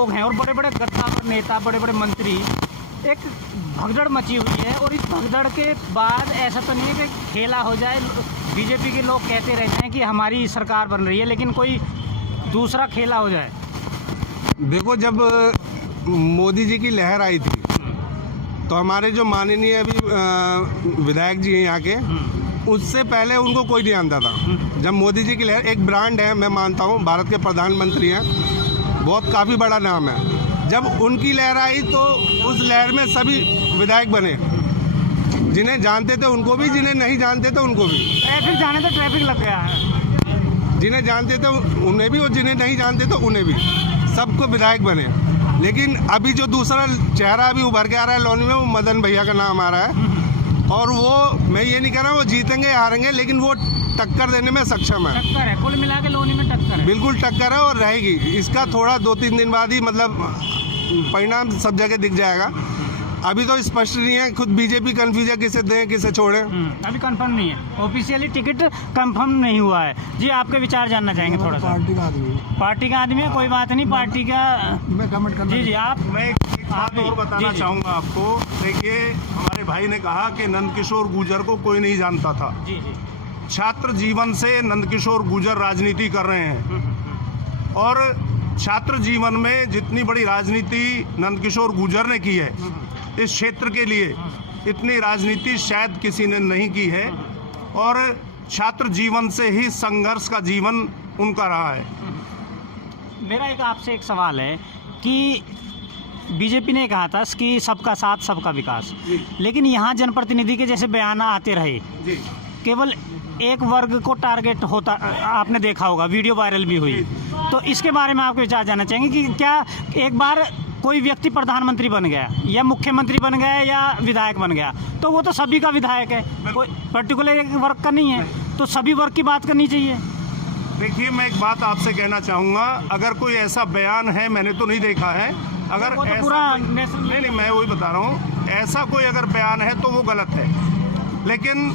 लोग हैं और बड़े बड़े गद्दार नेता, बड़े बड़े मंत्री, एक भगदड़ मची हुई है। और इस भगदड़ के बाद ऐसा तो नहीं है कि खेला हो जाए, बीजेपी के लोग कहते रहते हैं कि हमारी सरकार बन रही है, लेकिन कोई दूसरा खेला हो जाए। देखो, जब मोदी जी की लहर आई थी तो हमारे जो माननीय अभी विधायक जी हैं यहाँ के, उससे पहले उनको कोई नहीं जानता था। जब मोदी जी की लहर, एक ब्रांड है, मैं मानता हूँ, भारत के प्रधानमंत्री हैं, बहुत काफ़ी बड़ा नाम है। जब उनकी लहर आई तो उस लहर में सभी विधायक बने, जिन्हें जानते थे उनको भी, जिन्हें नहीं जानते थे उनको भी। ट्रैफिक जाने तो ट्रैफिक लग गया है, जिन्हें जानते थे उन्हें भी और जिन्हें नहीं जानते थे उन्हें भी, सबको विधायक बने। लेकिन अभी जो दूसरा चेहरा अभी उभर के आ रहा है लोनी में, वो मदन भैया का नाम आ रहा है। और वो, मैं ये नहीं कह रहा वो जीतेंगे या हारेंगे, लेकिन वो टक्कर देने में सक्षम है। टक्कर है, कुल मिला के लोनी में टक्कर है, बिल्कुल टक्कर है और रहेगी। इसका थोड़ा 2-3 दिन बाद ही मतलब परिणाम सब जगह दिख जाएगा। अभी तो स्पष्ट नहीं है, खुद बीजेपी कंफ्यूज है किसे दें किसे छोड़ें। अभी कंफर्म नहीं है, ऑफिशियली टिकट कंफर्म नहीं हुआ है। जी, आपके विचार जानना चाहेंगे थोड़ा सा? पार्टी का आदमी है, कोई बात नहीं, पार्टी का मैं कमेंट करना। जी, आप। मैं एक बात और बताना चाहूँगा आपको। देखिए, हमारे भाई ने कहा कि नंदकिशोर गुर्जर को कोई नहीं जानता था। जी जी। छात्र जीवन से नंदकिशोर गुर्जर राजनीति कर रहे हैं और छात्र जीवन में जितनी बड़ी राजनीति नंदकिशोर गुर्जर ने की है इस क्षेत्र के लिए, इतनी राजनीति शायद किसी ने नहीं की है। और छात्र जीवन से ही संघर्ष का जीवन उनका रहा है। मेरा एक आपसे एक सवाल है कि बीजेपी ने कहा था कि सबका साथ सबका विकास, लेकिन यहाँ जनप्रतिनिधि के जैसे बयान आते रहे, केवल एक वर्ग को टारगेट होता, आपने देखा होगा, वीडियो वायरल भी हुई। तो इसके बारे में आपके विचार जानना चाहेंगे कि क्या एक बार कोई व्यक्ति प्रधानमंत्री बन गया या मुख्यमंत्री बन गया या विधायक बन गया तो वो तो सभी का विधायक है, कोई पर्टिकुलर एक वर्ग का नहीं है, तो सभी वर्ग की बात करनी चाहिए। देखिए, मैं एक बात आपसे कहना चाहूँगा, अगर कोई ऐसा बयान है, मैंने तो नहीं देखा है, अगर वो तो ऐसा पूरा नहीं, मैं वही बता रहा हूँ, ऐसा कोई अगर बयान है तो वो गलत है। लेकिन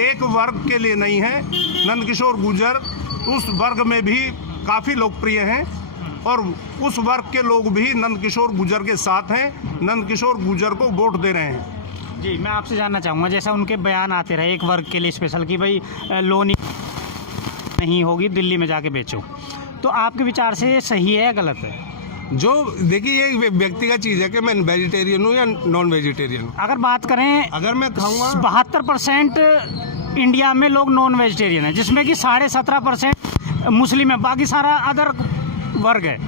एक वर्ग के लिए नहीं है, नंदकिशोर गुर्जर उस वर्ग में भी काफ़ी लोकप्रिय हैं और उस वर्ग के लोग भी नंदकिशोर गुर्जर के साथ हैं, नंदकिशोर गुर्जर को वोट दे रहे हैं। जी, मैं आपसे जानना चाहूँगा, जैसा उनके बयान आते रहे एक वर्ग के लिए स्पेशल कि भाई लोन नहीं होगी, दिल्ली में जाके बेचो, तो आपके विचार से सही है या गलत है? जो देखिए, ये व्यक्तिगत चीज़ है कि मैं वेजिटेरियन हूँ या नॉन वेजिटेरियन हूँ। अगर बात करें, अगर मैं खाऊंगा, 72% इंडिया में लोग नॉन वेजिटेरियन है, जिसमें कि 17.5% मुस्लिम है, बाकी सारा अदर वर्ग है।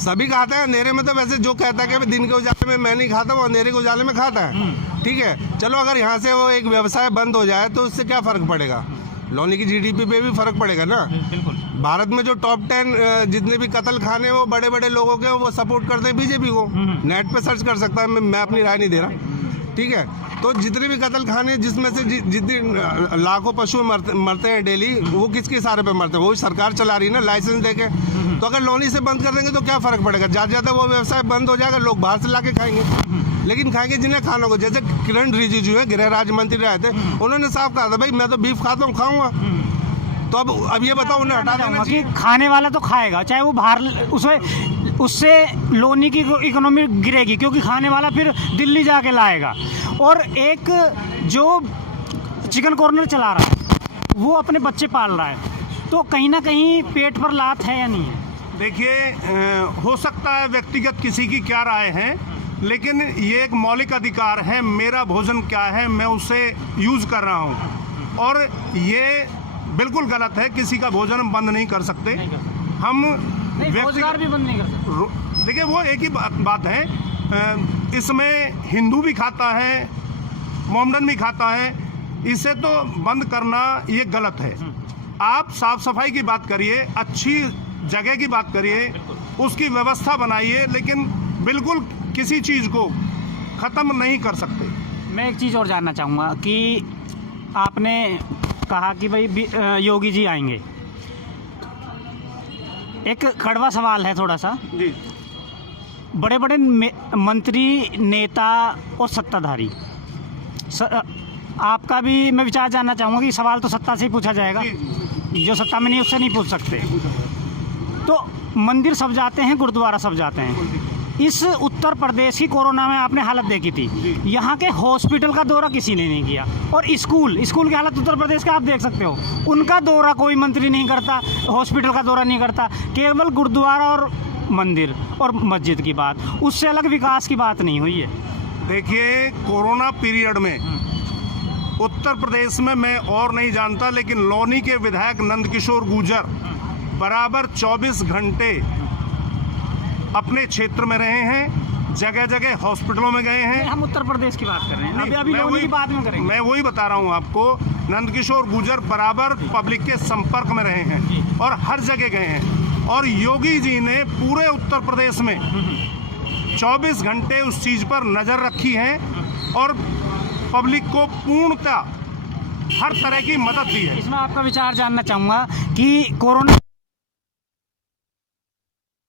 सभी खाता है। अंधेरे में तो वैसे जो कहता है कि दिन के उजाले में मैं नहीं खाता, वो अंधेरे के उजाले में खाता है। ठीक है, चलो अगर यहाँ से वो एक व्यवसाय बंद हो जाए तो उससे क्या फ़र्क पड़ेगा? लोनी की जीडीपी पे भी फ़र्क पड़ेगा ना। बिल्कुल। भारत में जो टॉप 10 जितने भी कत्ल खाने वो बड़े बड़े लोगों के, वो सपोर्ट करते हैं बीजेपी को। नेट पे सर्च कर सकता है, मैं अपनी राय नहीं दे रहा। ठीक है, तो जितने भी कत्ल खाने, जिसमें से जितनी लाखों पशु मरते हैं डेली, वो किसके सहारे पे मरते हैं? वो सरकार चला रही है ना, लाइसेंस देके। तो अगर लोनी से बंद कर देंगे तो क्या फ़र्क पड़ेगा? ज़्यादा ज़्यादा वो व्यवसाय बंद हो जाएगा, लोग बाहर से ला के खाएंगे। लेकिन खाएंगे जिन्हें खाना को, जैसे किरण रिजिजू है, गृह राज्य मंत्री रहे थे, उन्होंने साफ कहा था भाई मैं तो बीफ खाता हूँ, खाऊंगा। तो अब ये बताओ, उन्हें हटा देना कि खाने वाला तो खाएगा, चाहे वो बाहर, उससे लोनी की इकोनॉमी गिरेगी, क्योंकि खाने वाला फिर दिल्ली जाके लाएगा। और एक जो चिकन कॉर्नर चला रहा है वो अपने बच्चे पाल रहा है, तो कहीं ना कहीं पेट पर लात है या नहीं है? देखिए, हो सकता है व्यक्तिगत किसी की क्या राय है, लेकिन ये एक मौलिक अधिकार है, मेरा भोजन क्या है मैं उसे यूज़ कर रहा हूँ। और ये बिल्कुल गलत है, किसी का भोजन हम बंद नहीं कर सकते। हम रोजगार भी बंद नहीं कर सकते। देखिए, वो एक ही बात है, इसमें हिंदू भी खाता है, मोमडन भी खाता है, इसे तो बंद करना ये गलत है। आप साफ सफाई की बात करिए, अच्छी जगह की बात करिए, उसकी व्यवस्था बनाइए, लेकिन बिल्कुल किसी चीज़ को ख़त्म नहीं कर सकते। मैं एक चीज़ और जानना चाहूँगा कि आपने कहा कि भाई योगी जी आएंगे, एक कड़वा सवाल है थोड़ा सा जी। बड़े बड़े मंत्री, नेता और सत्ताधारी, आपका भी मैं विचार जानना चाहूँगा कि सवाल तो सत्ता से ही पूछा जाएगा, जो सत्ता में नहीं उससे नहीं पूछ सकते। तो मंदिर सब जाते हैं, गुरुद्वारा सब जाते हैं। इस उत्तर प्रदेश की कोरोना में आपने हालत देखी थी, यहाँ के हॉस्पिटल का दौरा किसी ने नहीं किया। और स्कूल की हालत उत्तर प्रदेश का आप देख सकते हो, उनका दौरा कोई मंत्री नहीं करता, हॉस्पिटल का दौरा नहीं करता। केवल गुरुद्वारा और मंदिर और मस्जिद की बात, उससे अलग विकास की बात नहीं हुई है। देखिए, कोरोना पीरियड में उत्तर प्रदेश में मैं और नहीं जानता, लेकिन लौनी के विधायक नंदकिशोर गुर्जर बराबर 24 घंटे अपने क्षेत्र में रहे हैं, जगह जगह हॉस्पिटलों में गए हैं। हम उत्तर प्रदेश की बात कर रहे हैं, अभी लौनी की बात में करेंगे। मैं वही बता रहा हूँ आपको, नंदकिशोर गुर्जर बराबर पब्लिक के संपर्क में रहे हैं और हर जगह गए हैं। और योगी जी ने पूरे उत्तर प्रदेश में 24 घंटे उस चीज़ पर नज़र रखी है और पब्लिक को पूर्णतः हर तरह की मदद दी है। इसमें आपका विचार जानना चाहूँगा कि कोरोना,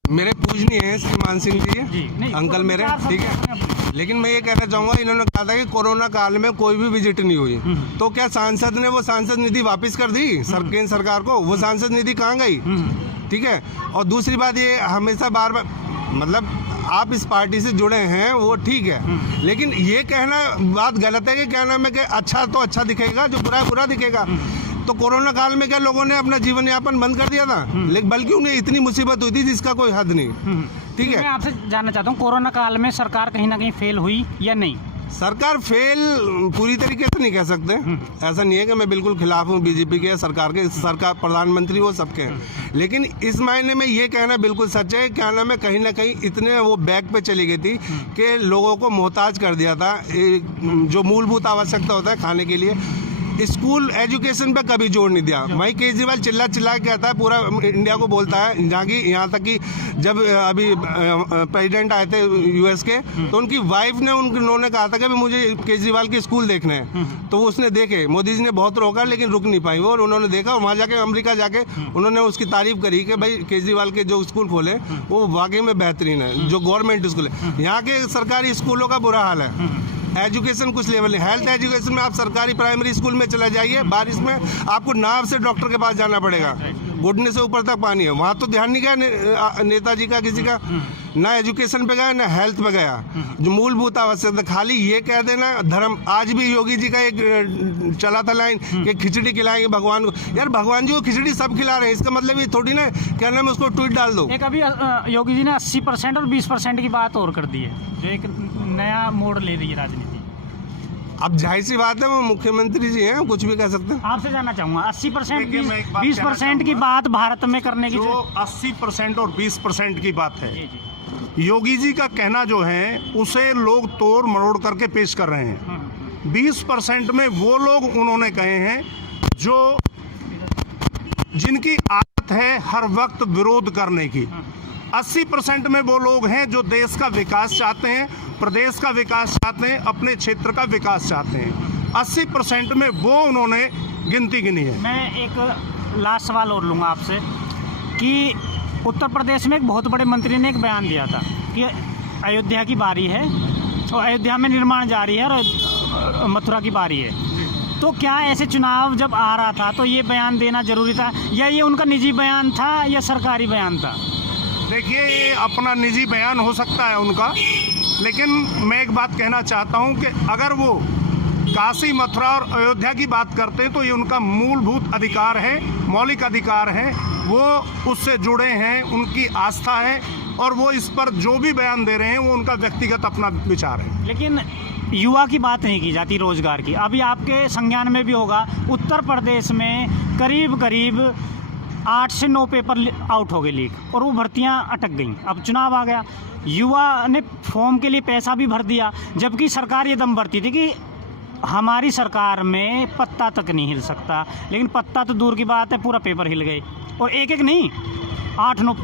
मेरे पूजनीय हैं श्रीमान सिंह जी, अंकल मेरे, ठीक है। लेकिन मैं ये कहना चाहूँगा, इन्होंने कहा था कि कोरोना काल में कोई भी विजिट नहीं हुई, तो क्या सांसद ने वो सांसद निधि वापस कर दी केंद्र सरकार को? वो सांसद निधि कहाँ गई? ठीक है। और दूसरी बात, ये हमेशा बार बार, मतलब आप इस पार्टी से जुड़े हैं वो ठीक है, लेकिन ये कहना बात गलत है कि क्या नाम है कि अच्छा तो अच्छा दिखेगा, जो बुरा है बुरा दिखेगा। तो कोरोना काल में क्या लोगों ने अपना जीवन यापन बंद कर दिया था? लेकिन बल्कि उन्हें इतनी मुसीबत हुई थी जिसका कोई हद नहीं। ठीक है, मैं आपसे जानना चाहता हूँ, कोरोना काल में सरकार कहीं ना कहीं फेल हुई या नहीं? सरकार फेल पूरी तरीके से नहीं कह सकते। ऐसा नहीं है कि मैं बिल्कुल खिलाफ हूँ बीजेपी के, सरकार के, सरकार प्रधानमंत्री वो सबके हैं, लेकिन इस मायने में ये कहना बिल्कुल सच है, क्या नाम है, कहीं ना कहीं इतने वो बैक पे चली गई थी कि लोगों को मोहताज कर दिया था। जो मूलभूत आवश्यकता होता है खाने के लिए, स्कूल एजुकेशन पे कभी जोर नहीं दिया। वहीं केजरीवाल चिल्ला चिल्ला के कहता है, पूरा इंडिया को बोलता है, यहाँ तक कि जब अभी प्रेसिडेंट आए थे यूएस के, तो उनकी वाइफ ने उन्होंने कहा था कि मुझे केजरीवाल के स्कूल देखने हैं, तो उसने देखे, मोदी जी ने बहुत रोका लेकिन रुक नहीं पाई वो, और उन्होंने देखा, वहाँ जाके अमेरिका जाके उन्होंने उसकी तारीफ करी कि भाई केजरीवाल के जो स्कूल खोले वो वाकई में बेहतरीन है, जो गवर्नमेंट स्कूल है। यहाँ के सरकारी स्कूलों का बुरा हाल है, एजुकेशन कुछ लेवल नहीं। हेल्थ एजुकेशन में आप सरकारी प्राइमरी स्कूल में चले जाइए, बारिश में आपको नाव से डॉक्टर के पास जाना पड़ेगा, घुटने से ऊपर तक पानी है। वहाँ तो ध्यान नहीं गया नेताजी का, किसी का, ना एजुकेशन पे गया ना हेल्थ पे गया, जो मूलभूत आवश्यकता। खाली ये कह देना धर्म, आज भी योगी जी का एक चला था लाइन कि खिचड़ी खिलाएंगे भगवान को। यार भगवान जी को खिचड़ी सब खिला रहे हैं, इसका मतलब ये थोड़ी ना कहना में उसको ट्वीट डाल दो। एक अभी योगी जी ने 80% और 20% की बात और कर दी है, जो एक नया मोड़ ले रही है राजनीति। अब जाहिर सी बात है, वो मुख्यमंत्री जी हैं, कुछ भी कह सकते हैं। आपसे जानना चाहूँगा, 80% 20% की बात भारत में करने की, जो 80% और 20% की बात है, योगी जी का कहना जो है उसे लोग तोड़ मरोड़ करके पेश कर रहे हैं। 20% में वो लोग उन्होंने कहे हैं जो जिनकी आदत है हर वक्त विरोध करने की। 80% में वो लोग हैं जो देश का विकास चाहते हैं, प्रदेश का विकास चाहते हैं, अपने क्षेत्र का विकास चाहते हैं। 80% में वो उन्होंने गिनती गिनी है। मैं एक लास्ट सवाल और लूँगा आपसे कि उत्तर प्रदेश में एक बहुत बड़े मंत्री ने एक बयान दिया था कि अयोध्या की बारी है और अयोध्या में निर्माण जारी है और मथुरा की बारी है, तो क्या ऐसे चुनाव जब आ रहा था तो ये बयान देना जरूरी था, या ये उनका निजी बयान था या सरकारी बयान था? देखिए, ये अपना निजी बयान हो सकता है उनका, लेकिन मैं एक बात कहना चाहता हूं कि अगर वो काशी, मथुरा और अयोध्या की बात करते हैं तो ये उनका मूलभूत अधिकार है, मौलिक अधिकार है, वो उससे जुड़े हैं, उनकी आस्था है, और वो इस पर जो भी बयान दे रहे हैं वो उनका व्यक्तिगत अपना विचार है। लेकिन युवा की बात नहीं की जाती, रोजगार की। अभी आपके संज्ञान में भी होगा, उत्तर प्रदेश में करीब 8 से 9 पेपर आउट हो गए लीक, और वो भर्तियां अटक गईं। अब चुनाव आ गया, युवा ने फॉर्म के लिए पैसा भी भर दिया, जबकि सरकार ये दम भरती थी कि हमारी सरकार में पत्ता तक नहीं हिल सकता, लेकिन पत्ता तो दूर की बात है, पूरा पेपर हिल गए, और एक नहीं 8-9।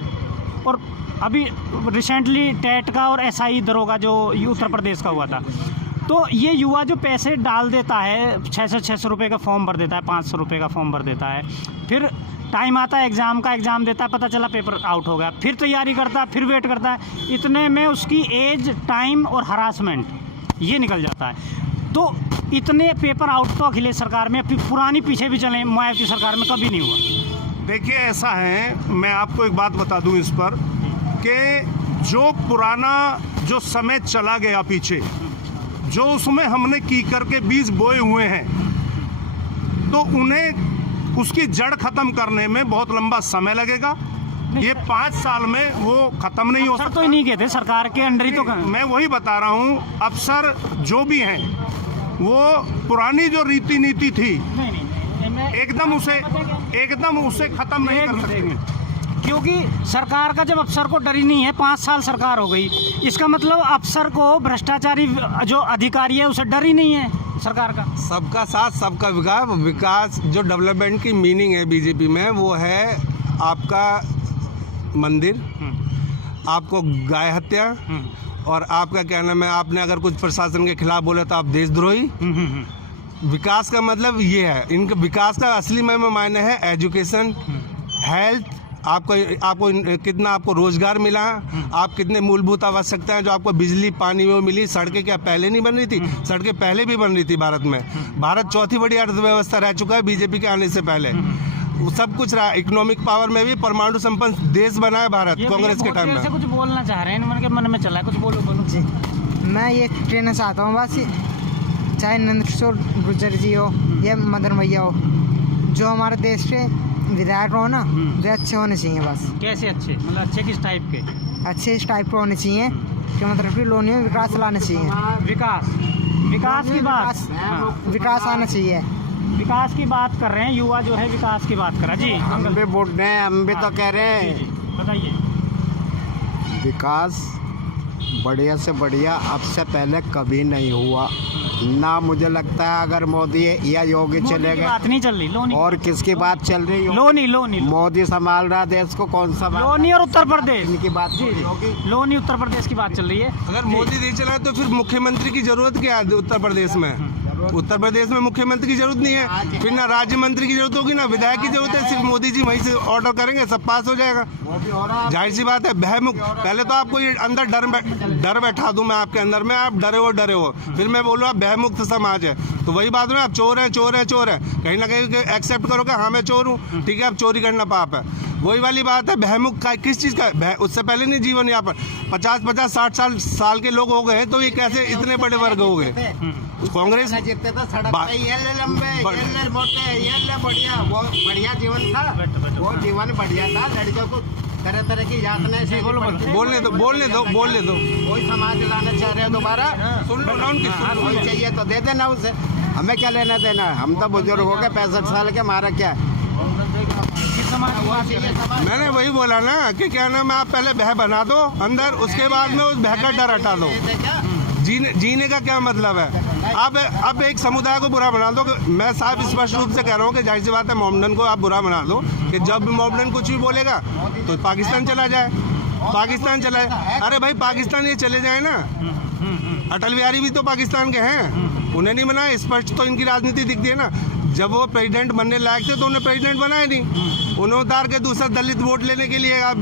और अभी रिसेंटली टेट का और SI दरोगा जो उत्तर प्रदेश का हुआ था, तो ये युवा जो पैसे डाल देता है, 600 रुपये का फॉर्म भर देता है, 500 रुपये का फॉर्म भर देता है, फिर टाइम आता है एग्ज़ाम का, एग्ज़ाम देता है, पता चला पेपर आउट हो गया, फिर तैयारी करता है, फिर वेट करता है, इतने में उसकी एज, टाइम और हरासमेंट ये निकल जाता है। तो इतने पेपर आउट तो अखिलेश सरकार में, पुरानी पीछे भी चलें, मायावती सरकार में कभी नहीं हुआ। देखिए ऐसा है, मैं आपको एक बात बता दूं इस पर कि जो पुराना जो समय चला गया पीछे, जो उसमें हमने की करके बीज बोए हुए हैं, तो उन्हें उसकी जड़ खत्म करने में बहुत लंबा समय लगेगा। ये 5 साल में वो खत्म नहीं हो सकता। तो ही नहीं कहते सरकार के अंडर ही तो मैं वही बता रहा हूँ, अफसर जो भी हैं वो पुरानी जो रीति नीति थी एकदम उसे खत्म नहीं कर सकते, क्योंकि सरकार का जब अफसर को डर ही नहीं है, 5 साल सरकार हो गई, इसका मतलब अफसर को भ्रष्टाचारी जो अधिकारी है उसे डर ही नहीं है सरकार का। सबका साथ सबका विकास, विकास जो डेवलपमेंट की मीनिंग है बीजेपी में, वो है आपका मंदिर, आपको गाय हत्या, और आपका क्या नाम है, आपने अगर कुछ प्रशासन के खिलाफ बोले तो आप देशद्रोही। विकास का मतलब ये है, इनका विकास का असली मायने है एजुकेशन, हेल्थ, आपको कितना आपको रोजगार मिला, आप कितने मूलभूत आवश्यकताएं जो आपको बिजली पानी वो मिली। सड़कें क्या पहले नहीं बन रही थी? सड़कें पहले भी बन रही थी भारत में। भारत चौथी बड़ी अर्थव्यवस्था रह चुका है बीजेपी के आने से पहले, वो सब कुछ रहा। इकोनॉमिक पावर में भी परमाणु संपन्न देश बना है भारत कांग्रेस के टाइम में। कुछ बोलना चाह रहे हैं, इनके मन में चला है, कुछ बोलो जी। मैं ये कहना चाहता हूँ बस, चाहे नंद किशोर गुर्जर जी हो या मदन भैया हो, जो हमारे देश के विधायक हो ना, जो अच्छे होने चाहिए बस। कैसे अच्छे? मतलब अच्छे किस टाइप के? अच्छे इस टाइप के होने चाहिए कि मतलब कि लोगों में विकास लाना चाहिए। विकास की बात, विकास आना चाहिए। विकास की बात कर रहे हैं, युवा जो है विकास की बात कर रहा है जी। हम भी वोट दें, हम भी तो कह रहे हैं। जी, बताइए। विकास बढ़िया से बढ़िया अब से पहले कभी नहीं हुआ ना। मुझे लगता है अगर मोदी या योगी चले गए, बात नहीं चल रही लोनी, और किसकी बात चल रही है? लोनी मोदी संभाल रहा देश को, कौन सा लोनी और उत्तर प्रदेश, इनकी बात होगी। लोनी उत्तर प्रदेश की बात चल रही है। अगर मोदी नहीं चला तो फिर मुख्यमंत्री की जरूरत क्या है उत्तर प्रदेश में? उत्तर प्रदेश में मुख्यमंत्री की जरूरत नहीं है, फिर ना राज्य मंत्री की जरूरत होगी, ना विधायक की जरूरत है। सिर्फ मोदी जी वहीं से ऑर्डर करेंगे, सब पास हो जाएगा। जाहिर सी बात है, भयमुक्त। पहले तो आपको ये अंदर डर बैठा दूं मैं आपके अंदर में, आप डरे हो, फिर मैं बोलूँ आप भयमुक्त समाज है। तो वही बात है, आप चोर हैं, कहीं ना कहीं एक्सेप्ट करोगे हाँ मैं चोर हूँ, ठीक है, अब चोरी करना पाप है। वही वाली बात है, भयमुक्त का किस चीज़ का? उससे पहले नहीं जीवन यहाँ पर 50-50 60 साल के लोग हो गए, तो ये कैसे इतने बड़े वर्ग हो गए? कांग्रेस जीतते तो सड़क पे ये ले लंबे, ये ले मोटे, ये ले बढ़िया, वो बढ़िया जीवन था, वो जीवन बढ़िया था। लड़कियों को तरह की यातनाएं से बोलने दो। वही समाज लाना चाह रहे हो दोबारा, सुन लो ना उनकी, वही चाहिए तो दे देना उसे, हमें क्या लेना देना है? हम तो बुजुर्ग हो गए 65 साल के, हमारा क्या है? मैंने वही बोला ना कि क्या नाम है, आप पहले भय बना दो अंदर, उसके बाद में उस भय का डर हटा दो। जीने का क्या मतलब है? अब एक समुदाय को बुरा बना दो। मैं साफ स्पष्ट रूप से कह रहा हूँ कि जाहिर सी बात है, मोमडन को आप बुरा बना दो कि जब भी मोमडन कुछ भी बोलेगा तो पाकिस्तान चला जाए। अरे भाई पाकिस्तान ये चले जाए ना, अटल बिहारी भी तो पाकिस्तान के हैं, उन्हें नहीं बनाया। स्पष्ट तो इनकी राजनीति दिखती है ना। जब वो प्रेसिडेंट बनने लायक थे तो उन्हें प्रेसिडेंट बनाया नहीं, उन्हें उतार के दूसरा दलित वोट लेने के लिए आप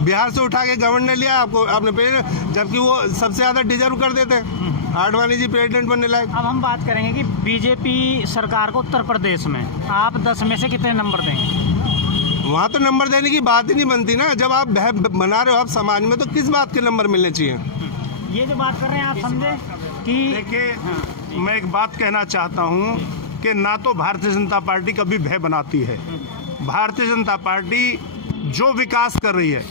बिहार से उठा के गवर्नर लिया आपको आपने प्रेसिडेंट, जबकि वो सबसे ज़्यादा डिजर्व कर देते हैं। आडवाणी जी प्रेसिडेंट बनने लायक। अब हम बात करेंगे कि बीजेपी सरकार को उत्तर प्रदेश में आप 10 में से कितने नंबर देंगे? वहाँ तो नंबर देने की बात ही नहीं बनती ना। जब आप भय बना रहे हो आप समाज में, तो किस बात के नंबर मिलने चाहिए? ये जो बात कर रहे हैं आप समझे कि देखिए, मैं एक बात कहना चाहता हूँ कि ना तो भारतीय जनता पार्टी कभी भय बनाती है। भारतीय जनता पार्टी जो विकास कर रही है,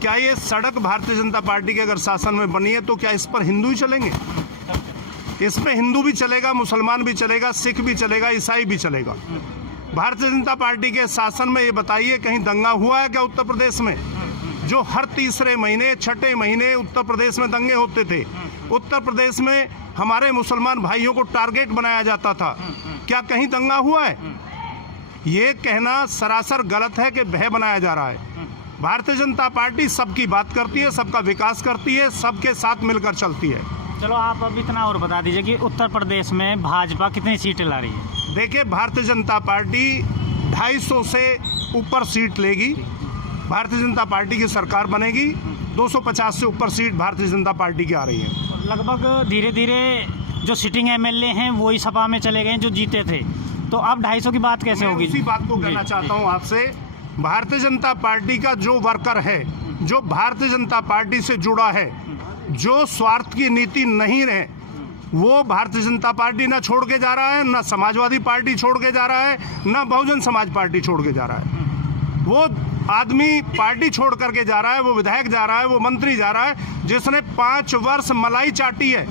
क्या ये सड़क भारतीय जनता पार्टी के अगर शासन में बनी है तो क्या इस पर हिंदू ही चलेंगे? इसमें हिंदू भी चलेगा, मुसलमान भी चलेगा, सिख भी चलेगा, ईसाई भी चलेगा। भारतीय जनता पार्टी के शासन में ये बताइए कहीं दंगा हुआ है क्या उत्तर प्रदेश में? जो हर तीसरे महीने छठे महीने उत्तर प्रदेश में दंगे होते थे। उत्तर प्रदेश में हमारे मुसलमान भाइयों को टारगेट बनाया जाता था, क्या कहीं दंगा हुआ है? ये कहना सरासर गलत है कि भय बनाया जा रहा है। भारतीय जनता पार्टी सबकी बात करती है, सबका विकास करती है, सबके साथ मिलकर चलती है। चलो आप अब इतना और बता दीजिए कि उत्तर प्रदेश में भाजपा कितनी सीटें ला रही है? देखिए, भारतीय जनता पार्टी 250 से ऊपर सीट लेगी। भारतीय जनता पार्टी की सरकार बनेगी। 250 से ऊपर सीट भारतीय जनता पार्टी की आ रही है। लगभग धीरे धीरे जो सिटिंग एमएलए हैं वही सपा में चले गए जो जीते थे, तो अब 250 की बात कैसे होगी? उसी बात को कहना चाहता हूँ आपसे। भारतीय जनता पार्टी का जो वर्कर है, जो भारतीय जनता पार्टी से जुड़ा है, जो स्वार्थ की नीति नहीं रहे, वो भारतीय जनता पार्टी ना छोड़ के जा रहा है, ना समाजवादी पार्टी छोड़ के जा रहा है, ना बहुजन समाज पार्टी छोड़ के जा रहा है। वो आदमी पार्टी छोड़ करके जा रहा है, वो विधायक जा रहा है, वो मंत्री जा रहा है जिसने 5 वर्ष मलाई चाटी है।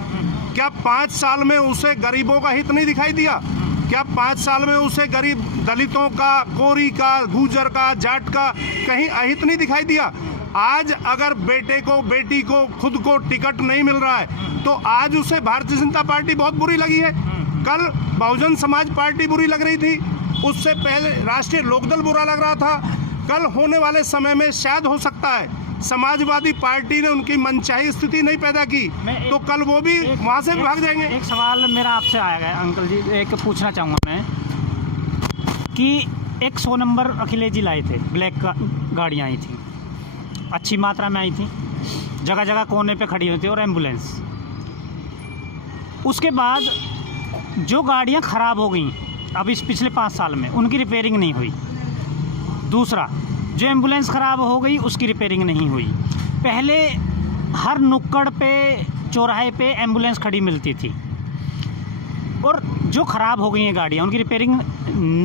क्या 5 साल में उसे गरीबों का हित नहीं दिखाई दिया? क्या 5 साल में उसे गरीब दलितों का, कोरी का, गुर्जर का, जाट का कहीं अहित नहीं दिखाई दिया? आज अगर बेटे को, बेटी को, खुद को टिकट नहीं मिल रहा है तो आज उसे भारतीय जनता पार्टी बहुत बुरी लगी है। कल बहुजन समाज पार्टी बुरी लग रही थी, उससे पहले राष्ट्रीय लोकदल बुरा लग रहा था। कल होने वाले समय में शायद हो सकता है समाजवादी पार्टी ने उनकी मनचाही स्थिति नहीं पैदा की तो कल वो भी वहाँ से भाग जाएंगे। एक सवाल मेरा आपसे आया है अंकल जी, एक पूछना चाहूँगा मैं कि एक 100 नंबर अखिलेश जी लाए थे, ब्लैक गाड़ियाँ आई थी, अच्छी मात्रा में आई थी, जगह जगह कोने पे खड़ी हुई थी और एम्बुलेंस। उसके बाद जो गाड़ियाँ ख़राब हो गई अब इस पिछले 5 साल में, उनकी रिपेयरिंग नहीं हुई। दूसरा, जो एम्बुलेंस ख़राब हो गई उसकी रिपेयरिंग नहीं हुई। पहले हर नुक्कड़ पे, चौराहे पे एम्बुलेंस खड़ी मिलती थी और जो ख़राब हो गई हैं गाड़ियाँ, उनकी रिपेयरिंग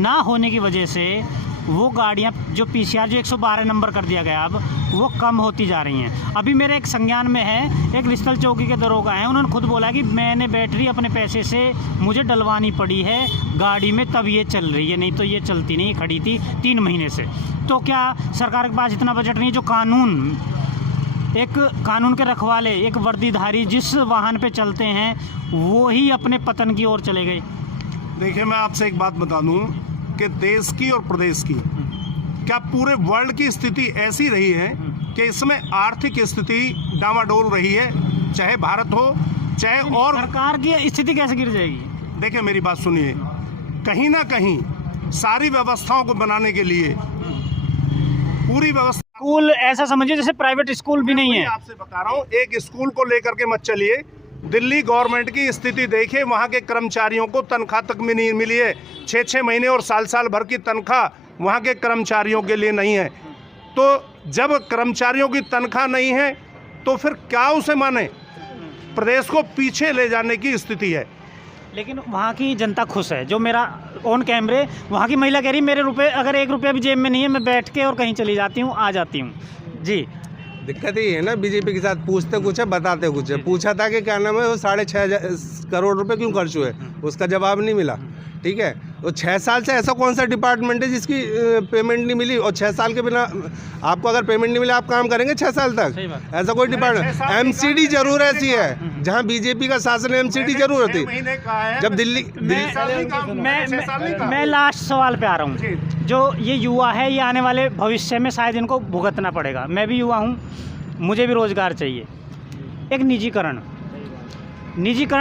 ना होने की वजह से वो गाड़ियाँ जो PCR जो 112 नंबर कर दिया गया अब वो कम होती जा रही हैं। अभी मेरे एक संज्ञान में है, एक रिश्तल चौकी के दरोगा हैं, उन्होंने खुद बोला कि मैंने बैटरी अपने पैसे से मुझे डलवानी पड़ी है गाड़ी में, तब ये चल रही है, नहीं तो ये चलती नहीं, खड़ी थी 3 महीने से। तो क्या सरकार के पास इतना बजट नहीं? जो कानून के रखवाले, एक वर्दीधारी जिस वाहन पे चलते हैं वो ही अपने पतन की ओर चले गए। देखिए, मैं आपसे एक बात बता दूं कि देश की और प्रदेश की, क्या पूरे वर्ल्ड की स्थिति ऐसी रही है कि इसमें आर्थिक स्थिति डामाडोल रही है, चाहे भारत हो चाहे और सरकार की स्थिति कैसे गिर जाएगी? देखिए मेरी बात सुनिए, कहीं ना कहीं सारी व्यवस्थाओं को बनाने के लिए पूरी व्यवस्था, स्कूल ऐसा समझिए जैसे प्राइवेट स्कूल भी नहीं है। आपसे बता रहा हूँ, एक स्कूल को लेकर के मत चलिए। दिल्ली गवर्नमेंट की स्थिति देखिए, वहाँ के कर्मचारियों को तनख्वाह तक भी नहीं मिली है। 6-6 महीने और साल भर की तनख्वाह वहाँ के कर्मचारियों के लिए नहीं है। तो जब कर्मचारियों की तनख्वाह नहीं है तो फिर क्या उसे माने? प्रदेश को पीछे ले जाने की स्थिति है। लेकिन वहाँ की जनता खुश है। जो मेरा ऑन कैमरे वहाँ की महिला कह रही मेरे रुपए, अगर 1 रुपया भी जेब में नहीं है, मैं बैठ के और कहीं चली जाती हूँ, आ जाती हूँ। जी, दिक्कत ये है ना, बीजेपी के साथ पूछते कुछ है, बताते कुछ है। पूछा था कि क्या नाम है, वो 6.5 करोड़ रुपए क्यों खर्च हुए, उसका जवाब नहीं मिला। ठीक है, तो 6 साल से ऐसा कौन सा डिपार्टमेंट है जिसकी पेमेंट नहीं मिली? और 6 साल के बिना आपको अगर पेमेंट नहीं मिला, आप काम करेंगे 6 साल तक? ऐसा कोई डिपार्टमेंट? MCD जरूर ऐसी है जहाँ बीजेपी का शासन है, MCD जरूर होती। जब दिल्ली मैं लास्ट सवाल पे आ रहा हूँ। जो ये युवा है, ये आने वाले भविष्य में शायद इनको भुगतना पड़ेगा। मैं भी युवा हूँ, मुझे भी रोज़गार चाहिए। एक निजीकरण,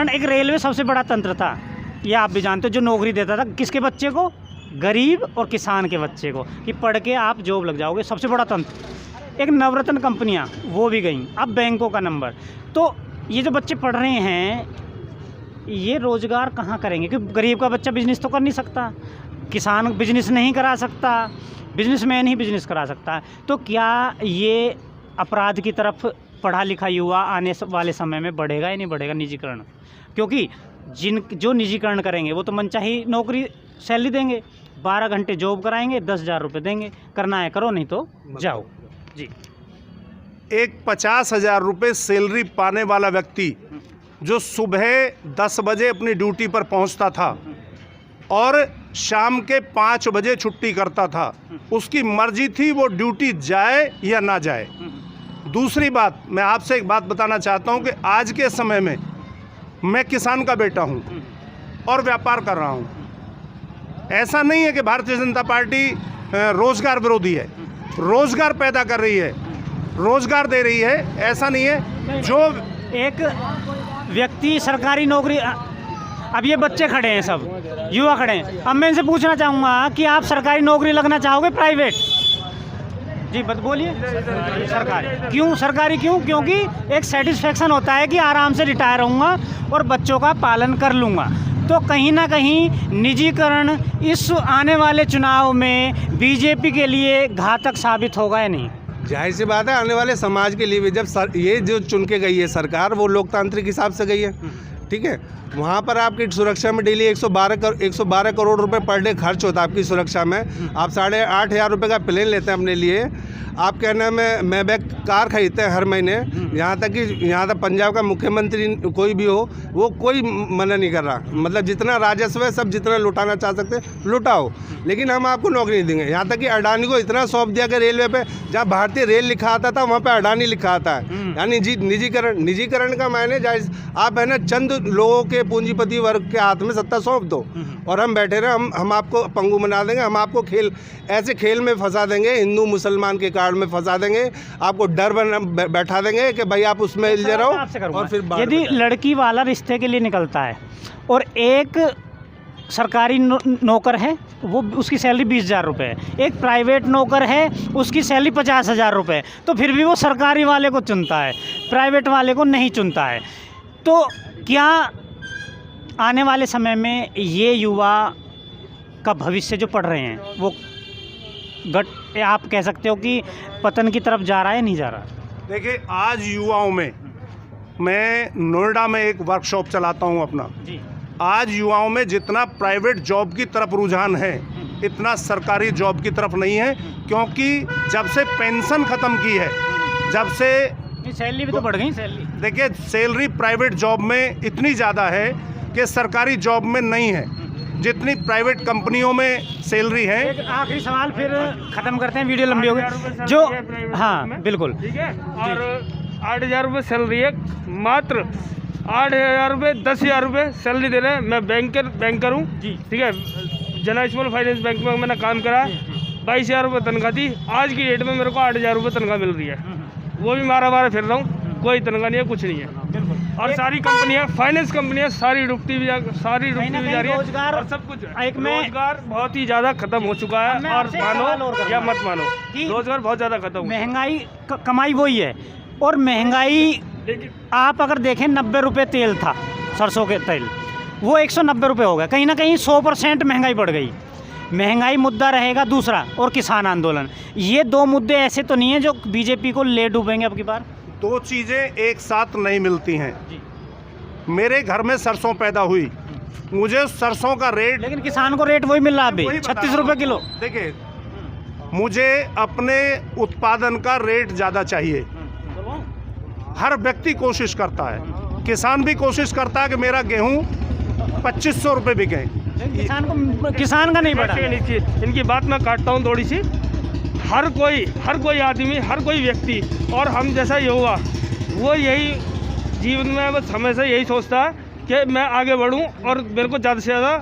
एक रेलवे सबसे बड़ा तंत्र था, ये आप भी जानते हो, जो नौकरी देता था किसके बच्चे को? गरीब और किसान के बच्चे को, कि पढ़ के आप जॉब लग जाओगे, सबसे बड़ा तंत्र। एक नवरत्न कंपनियां वो भी गईं, अब बैंकों का नंबर। तो ये जो बच्चे पढ़ रहे हैं, ये रोज़गार कहाँ करेंगे? क्योंकि गरीब का बच्चा बिजनेस तो कर नहीं सकता, किसान बिजनेस नहीं करा सकता, बिजनेसमैन ही बिजनेस करा सकता है। तो क्या ये अपराध की तरफ पढ़ा लिखा युवा आने वाले समय में बढ़ेगा या नहीं बढ़ेगा? निजीकरण, क्योंकि जो निजीकरण करेंगे वो तो मनचाही नौकरी सैलरी देंगे, 12 घंटे जॉब कराएंगे, 10,000 रुपये देंगे, करना है करो, नहीं तो जाओ। जी, एक 50,000 रुपये सैलरी पाने वाला व्यक्ति जो सुबह 10 बजे अपनी ड्यूटी पर पहुंचता था और शाम के 5 बजे छुट्टी करता था, उसकी मर्जी थी वो ड्यूटी जाए या ना जाए। दूसरी बात, मैं आपसे एक बात बताना चाहता हूं कि आज के समय में मैं किसान का बेटा हूं और व्यापार कर रहा हूं। ऐसा नहीं है कि भारतीय जनता पार्टी रोजगार विरोधी है, रोजगार पैदा कर रही है, रोजगार दे रही है, ऐसा नहीं है। जो एक व्यक्ति सरकारी नौकरी, अब ये बच्चे खड़े हैं, सब युवा खड़े हैं, अब मैं इनसे पूछना चाहूँगा कि आप सरकारी नौकरी लगना चाहोगे प्राइवेट? जी बोलिए। सरकारी क्यों? सरकारी क्यों? क्योंकि एक सेटिस्फेक्शन होता है कि आराम से रिटायर होऊंगा और बच्चों का पालन कर लूँगा। तो कहीं ना कहीं निजीकरण इस आने वाले चुनाव में बीजेपी के लिए घातक साबित होगा या नहीं? जाहिर सी बात है, आने वाले समाज के लिए भी जब ये जो चुन के गई है सरकार, वो लोकतांत्रिक हिसाब से गई है, ठीक है। वहाँ पर आपकी सुरक्षा में डेली 112 करोड़ रुपए पर डे खर्च होता है आपकी सुरक्षा में। आप 8,500 रुपये का प्लेन लेते हैं अपने लिए। आप कहना है मैं बैग कार खरीदते हैं हर महीने। यहाँ तक पंजाब का मुख्यमंत्री कोई भी हो, वो कोई मना नहीं कर रहा। मतलब जितना राजस्व है सब जितना लुटाना चाह सकते हैं लुटाओ, लेकिन हम आपको नौकरी नहीं देंगे। यहाँ तक कि अडानी को इतना सौंप दिया कि रेलवे पे जहाँ भारतीय रेल लिखा आता था वहाँ पे अडानी लिखा आता है। यानी निजीकरण का मायने आप है ना चंद लोगों के पूंजीपति वर्ग के हाथ में सत्ता सौंप दो और हम बैठे रहे, हम आपको पंगु बना देंगे, हम आपको ऐसे खेल में फंसा देंगे, हिंदू मुसलमान के कार्ड में फंसा देंगे, आपको डर बैठा देंगे कि भाई आप उसमें इल्झे रहो। और फिर यदि लड़की वाला रिश्ते के लिए निकलता है और एक सरकारी नौकर है, वो उसकी सैलरी 20,000 रुपये है, एक प्राइवेट नौकर है उसकी सैलरी 50,000 रुपये, तो फिर भी वो सरकारी वाले को चुनता है, प्राइवेट वाले को नहीं चुनता है। तो क्या आने वाले समय में ये युवा का भविष्य जो पढ़ रहे हैं वो आप कह सकते हो कि पतन की तरफ जा रहा है, नहीं जा रहा? देखिए, आज युवाओं में, मैं नोएडा में एक वर्कशॉप चलाता हूं अपना जी। आज युवाओं में जितना प्राइवेट जॉब की तरफ रुझान है इतना सरकारी जॉब की तरफ नहीं है, क्योंकि जब से पेंशन ख़त्म की है, जब से सैलरी भी तो बढ़ गई। सैलरी देखिए, सैलरी प्राइवेट जॉब में इतनी ज़्यादा है कि सरकारी जॉब में नहीं है जितनी प्राइवेट कंपनियों में सैलरी है। एक आखिरी सवाल फिर ख़त्म करते हैं, वीडियो लंबी हो गई। जो हाँ बिल्कुल ठीक है, और 8,000 रुपये सैलरी है, मात्र 8,000 रुपये, 10,000 रुपये सैलरी दे रहे हैं। मैं बैंकर हूँ, ठीक है, जना स्मॉल फाइनेंस बैंक में मैंने काम करा। 22,000 रुपये तनख्वाह थी, आज की डेट में मेरे को 8,000 रुपये तनख्वाह मिल रही है। वो भी मारा फिर रहा हूँ, कोई तनख्वाह नहीं है, कुछ नहीं है। और सारी कंपनियां, फाइनेंस कंपनियां सारी डूबती भी जा रही है, रोजगार और सब कुछ रोजगार बहुत ही ज़्यादा खत्म हो चुका है। और मानो या मत मानो, रोजगार बहुत ज़्यादा खत्म हो, महंगाई कमाई वही है। और महंगाई आप अगर देखें, 90 रुपये तेल था, सरसों के तेल, वो 190 रुपये हो गया। कहीं ना कहीं 100% महंगाई बढ़ गई। महंगाई मुद्दा रहेगा दूसरा, और किसान आंदोलन। ये दो मुद्दे ऐसे तो नहीं है जो बीजेपी को ले डूबेंगे अब की बार? दो चीज़ें एक साथ नहीं मिलती हैं। मेरे घर में सरसों पैदा हुई, मुझे सरसों का रेट, लेकिन किसान को रेट वही मिल रहा है अभी, 36 रुपये किलो। देखिए, मुझे अपने उत्पादन का रेट ज़्यादा चाहिए। हर व्यक्ति कोशिश करता है, किसान भी कोशिश करता है कि मेरा गेहूँ 2,500 रुपये बिके। किसान का नहीं बढ़ा। इनकी बात मैं काटता हूँ थोड़ी सी। हर कोई आदमी, हर कोई व्यक्ति, और हम जैसा युवा, वो यही जीवन में बस हमेशा यही सोचता है कि मैं आगे बढ़ूं और मेरे को ज़्यादा से ज़्यादा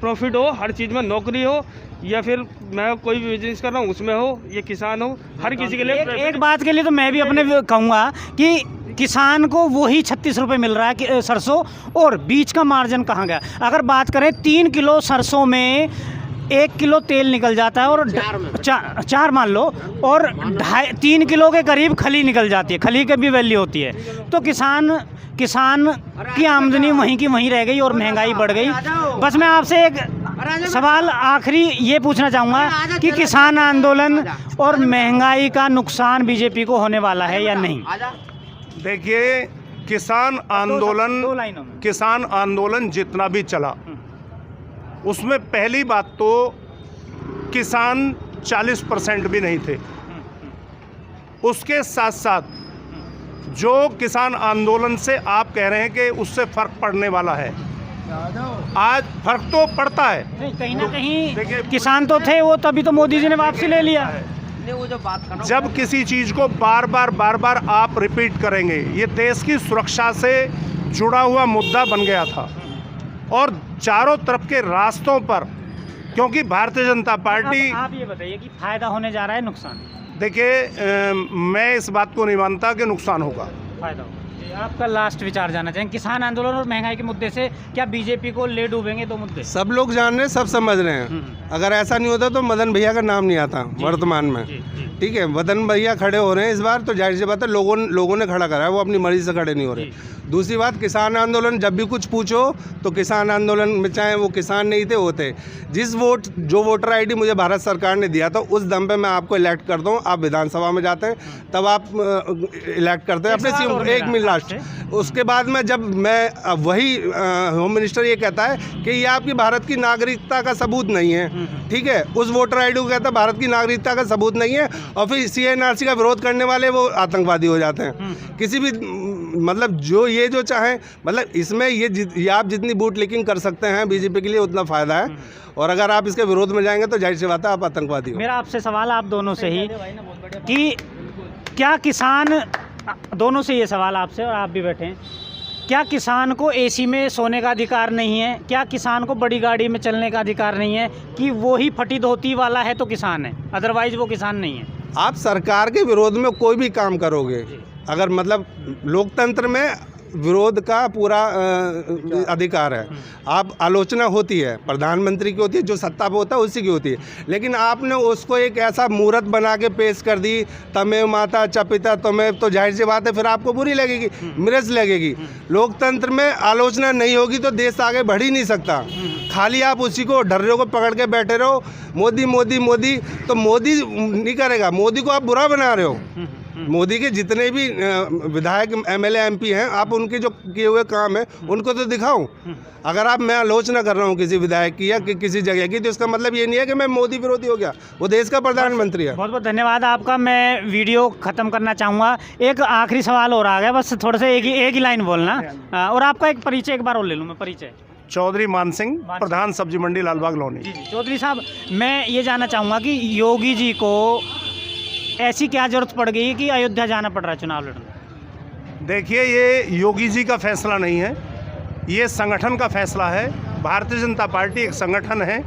प्रॉफिट हो, हर चीज़ में नौकरी हो, या फिर मैं कोई भी बिजनेस कर रहा हूँ उसमें हो, ये किसान हो, हर किसी के लिए। एक बात के लिए तो मैं भी अपने कहूँगा कि किसान को वही 36 रुपये मिल रहा है कि सरसों, और बीच का मार्जिन कहाँ गया? अगर बात करें 3 किलो सरसों में 1 किलो तेल निकल जाता है, और चार मान लो, और 3 किलो के करीब खली निकल जाती है। खली की भी वैल्यू होती है। तो किसान की आमदनी वहीं की वहीं रह गई और महंगाई बढ़ गई। बस मैं आपसे एक सवाल आखिरी ये पूछना चाहूँगा कि किसान आंदोलन और महंगाई का नुकसान बीजेपी को होने वाला है या नहीं? देखिए, किसान आंदोलन जितना भी चला, उसमें पहली बात तो किसान 40% भी नहीं थे। उसके साथ साथ जो किसान आंदोलन से आप कह रहे हैं कि उससे फ़र्क पड़ने वाला है, आज फ़र्क तो पड़ता है। कहीं ना कहीं किसान तो थे, वो तभी तो मोदी जी ने वापसी ले लिया। जब किसी चीज़ को बार बार आप रिपीट करेंगे, ये देश की सुरक्षा से जुड़ा हुआ मुद्दा बन गया था, और चारों तरफ के रास्तों पर, क्योंकि भारतीय जनता पार्टी। आप ये बताइए कि फ़ायदा होने जा रहा है, नुकसान? देखिए, मैं इस बात को नहीं मानता कि नुकसान होगा, फ़ायदा होगा। आपका लास्ट विचार जानना चाहेंगे, किसान आंदोलन और महंगाई के मुद्दे से क्या बीजेपी को ले डूबेंगे दो मुद्दे? सब लोग जान रहे हैं, सब समझ रहे हैं। अगर ऐसा नहीं होता तो मदन भैया का नाम नहीं आता वर्तमान में, ठीक है। मदन भैया खड़े हो रहे हैं इस बार, तो जाहिर सी बात है लोगों ने खड़ा करा है, वो अपनी मर्जी से खड़े नहीं हो रहे। दूसरी बात, किसान आंदोलन जब भी कुछ पूछो तो किसान आंदोलन में चाहे वो किसान नहीं थे, होते जो वोटर आईडी मुझे भारत सरकार ने दिया था उस दम पे मैं आपको इलेक्ट कर दूँ। आप विधानसभा में जाते हैं तब आप इलेक्ट करते हैं अपने सीएम। एक मिनट लास्ट, उसके बाद में जब मैं वही होम मिनिस्टर ये कहता है कि ये आपकी भारत की नागरिकता का सबूत नहीं है, ठीक है, उस वोटर आईडी को कहता है भारत की नागरिकता का सबूत नहीं है, और फिर CNRC का विरोध करने वाले वो आतंकवादी हो जाते हैं। किसी भी मतलब ये जो चाहें, मतलब इसमें ये आप जितनी बूट लीकिंग कर सकते हैं बीजेपी के लिए उतना फ़ायदा है, और अगर आप इसके विरोध में जाएंगे तो जाहिर सी बात है आप आतंकवादी हो। मेरा आपसे सवाल आप दोनों से ही कि क्या किसान, दोनों से ये सवाल आपसे, और आप भी बैठे हैं, क्या किसान को AC में सोने का अधिकार नहीं है? क्या किसान को बड़ी गाड़ी में चलने का अधिकार नहीं है कि वो ही फटी धोती वाला है तो किसान है, अदरवाइज वो किसान नहीं है? आप सरकार के विरोध में कोई भी काम करोगे, अगर मतलब लोकतंत्र में विरोध का पूरा अधिकार है, आप आलोचना होती है, प्रधानमंत्री की होती है, जो सत्ता पे होता है उसी की होती है, लेकिन आपने उसको एक ऐसा मूर्त बना के पेश कर दी, तमेव माता च पिता तमेव, तो जाहिर सी बात है फिर आपको बुरी लगेगी, मिर्च लगेगी। लोकतंत्र में आलोचना नहीं होगी तो देश आगे बढ़ ही नहीं सकता। खाली आप उसी को ढर्रे को पकड़ के बैठे रहो, मोदी मोदी मोदी, तो मोदी नहीं करेगा, मोदी को आप बुरा बना रहे हो। मोदी के जितने भी विधायक MLA MP हैं, आप उनके जो किए हुए काम है उनको तो दिखाओ। अगर आप मैं आलोचना कर रहा हूँ किसी विधायक की या किसी जगह की, तो इसका मतलब ये नहीं है कि मैं मोदी विरोधी हो गया, वो देश का प्रधानमंत्री है। बहुत बहुत धन्यवाद आपका। मैं वीडियो ख़त्म करना चाहूँगा, एक आखिरी सवाल और आ गया, बस थोड़ा सा एक ही लाइन बोलना, और आपका एक परिचय एक बार और ले लूँ मैं। परिचय चौधरी मान सिंह, प्रधान सब्जी मंडी लालबाग लोनी। जी चौधरी साहब, मैं ये जानना चाहूँगा कि योगी जी को ऐसी क्या जरूरत पड़ गई है कि अयोध्या जाना पड़ रहा है चुनाव लड़ने? देखिए, ये योगी जी का फैसला नहीं है, ये संगठन का फैसला है। भारतीय जनता पार्टी एक संगठन है,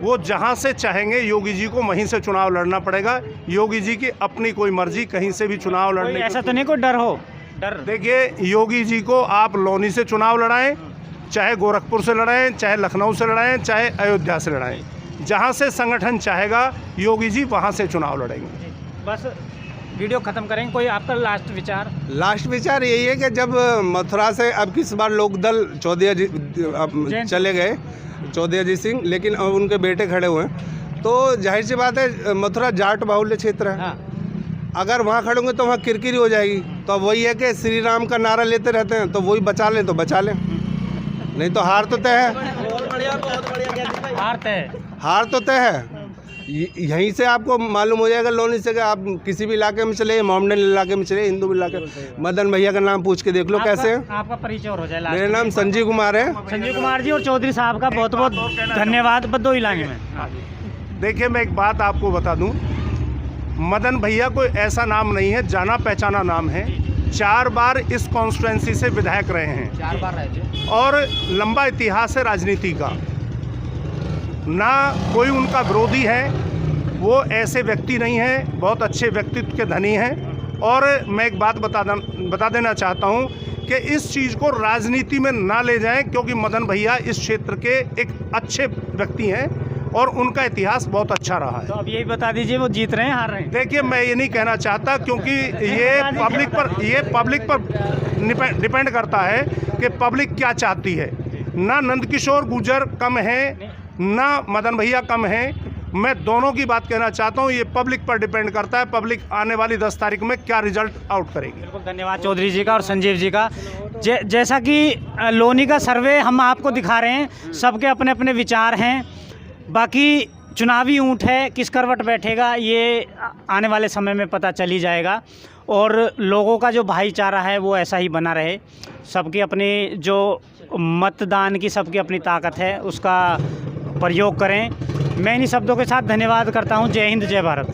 वो जहाँ से चाहेंगे योगी जी को वहीं से चुनाव लड़ना पड़ेगा। योगी जी की अपनी कोई मर्जी, कहीं से भी चुनाव लड़ने, ऐसा तो नहीं कोई डर हो? डर, देखिए, योगी जी को आप लोनी से चुनाव लड़ाएं, चाहे गोरखपुर से लड़ाएं, चाहे लखनऊ से लड़ाएं, चाहे अयोध्या से लड़ाएं, जहाँ से संगठन चाहेगा योगी जी वहाँ से चुनाव लड़ेंगे। बस वीडियो ख़त्म करेंगे, कोई आपका लास्ट विचार? लास्ट विचार यही है कि जब मथुरा से अब किस बार लोकदल चौधरी जी चले गए, चौधरी अजीत सिंह, लेकिन अब उनके बेटे खड़े हुए हैं, तो जाहिर सी बात है मथुरा जाट बाहुल्य क्षेत्र है। हाँ। अगर वहाँ खड़े होंगे तो वहाँ किरकिरी हो जाएगी। तो वही है कि श्री राम का नारा लेते रहते हैं, तो वही बचा लें तो बचा लें, नहीं तो हार तो तय है। हार तो तय है। यहीं से आपको मालूम हो जाएगा लोनी से कि आप किसी भी इलाके में चले, मोमडन इलाके में चले, हिंदू इलाके, मदन भैया का नाम पूछ के देख लो कैसे हैं। आपका परिचय और हो जाए। मेरा नाम संजीव कुमार है। संजीव कुमार जी और चौधरी साहब का बहुत बहुत धन्यवाद। बस 2 ही लाइन में। देखिए, मैं एक बात आपको बता दूं, मदन भैया कोई ऐसा नाम नहीं है, जाना पहचाना नाम है। 4 बार इस कॉन्स्टिट्यूएंसी से विधायक रहे हैं, 4 बार रहे, और लंबा इतिहास है राजनीति का। ना कोई उनका विरोधी है, वो ऐसे व्यक्ति नहीं है, बहुत अच्छे व्यक्तित्व के धनी हैं। और मैं एक बात बता देना चाहता हूं कि इस चीज़ को राजनीति में ना ले जाएं, क्योंकि मदन भैया इस क्षेत्र के एक अच्छे व्यक्ति हैं और उनका इतिहास बहुत अच्छा रहा है। तो अब यही बता दीजिए वो जीत रहे हैं हार रहे हैं? देखिए, मैं ये नहीं कहना चाहता, क्योंकि ये पब्लिक पर डिपेंड करता है कि पब्लिक क्या चाहती है। ना नंदकिशोर गुर्जर कम है, ना मदन भैया कम हैं। मैं दोनों की बात कहना चाहता हूँ, ये पब्लिक पर डिपेंड करता है, पब्लिक आने वाली 10 तारीख में क्या रिजल्ट आउट करेगी। बिल्कुल, धन्यवाद चौधरी जी का और संजीव जी का। जैसा कि लोनी का सर्वे हम आपको दिखा रहे हैं, सबके अपने अपने विचार हैं। बाकी चुनावी ऊँट है, किस करवट बैठेगा ये आने वाले समय में पता चल ही जाएगा। और लोगों का जो भाईचारा है वो ऐसा ही बना रहे। सबकी अपनी जो मतदान की सबकी अपनी ताकत है, उसका प्रयोग करें। मैं इन्हीं शब्दों के साथ धन्यवाद करता हूँ। जय हिंद, जय भारत।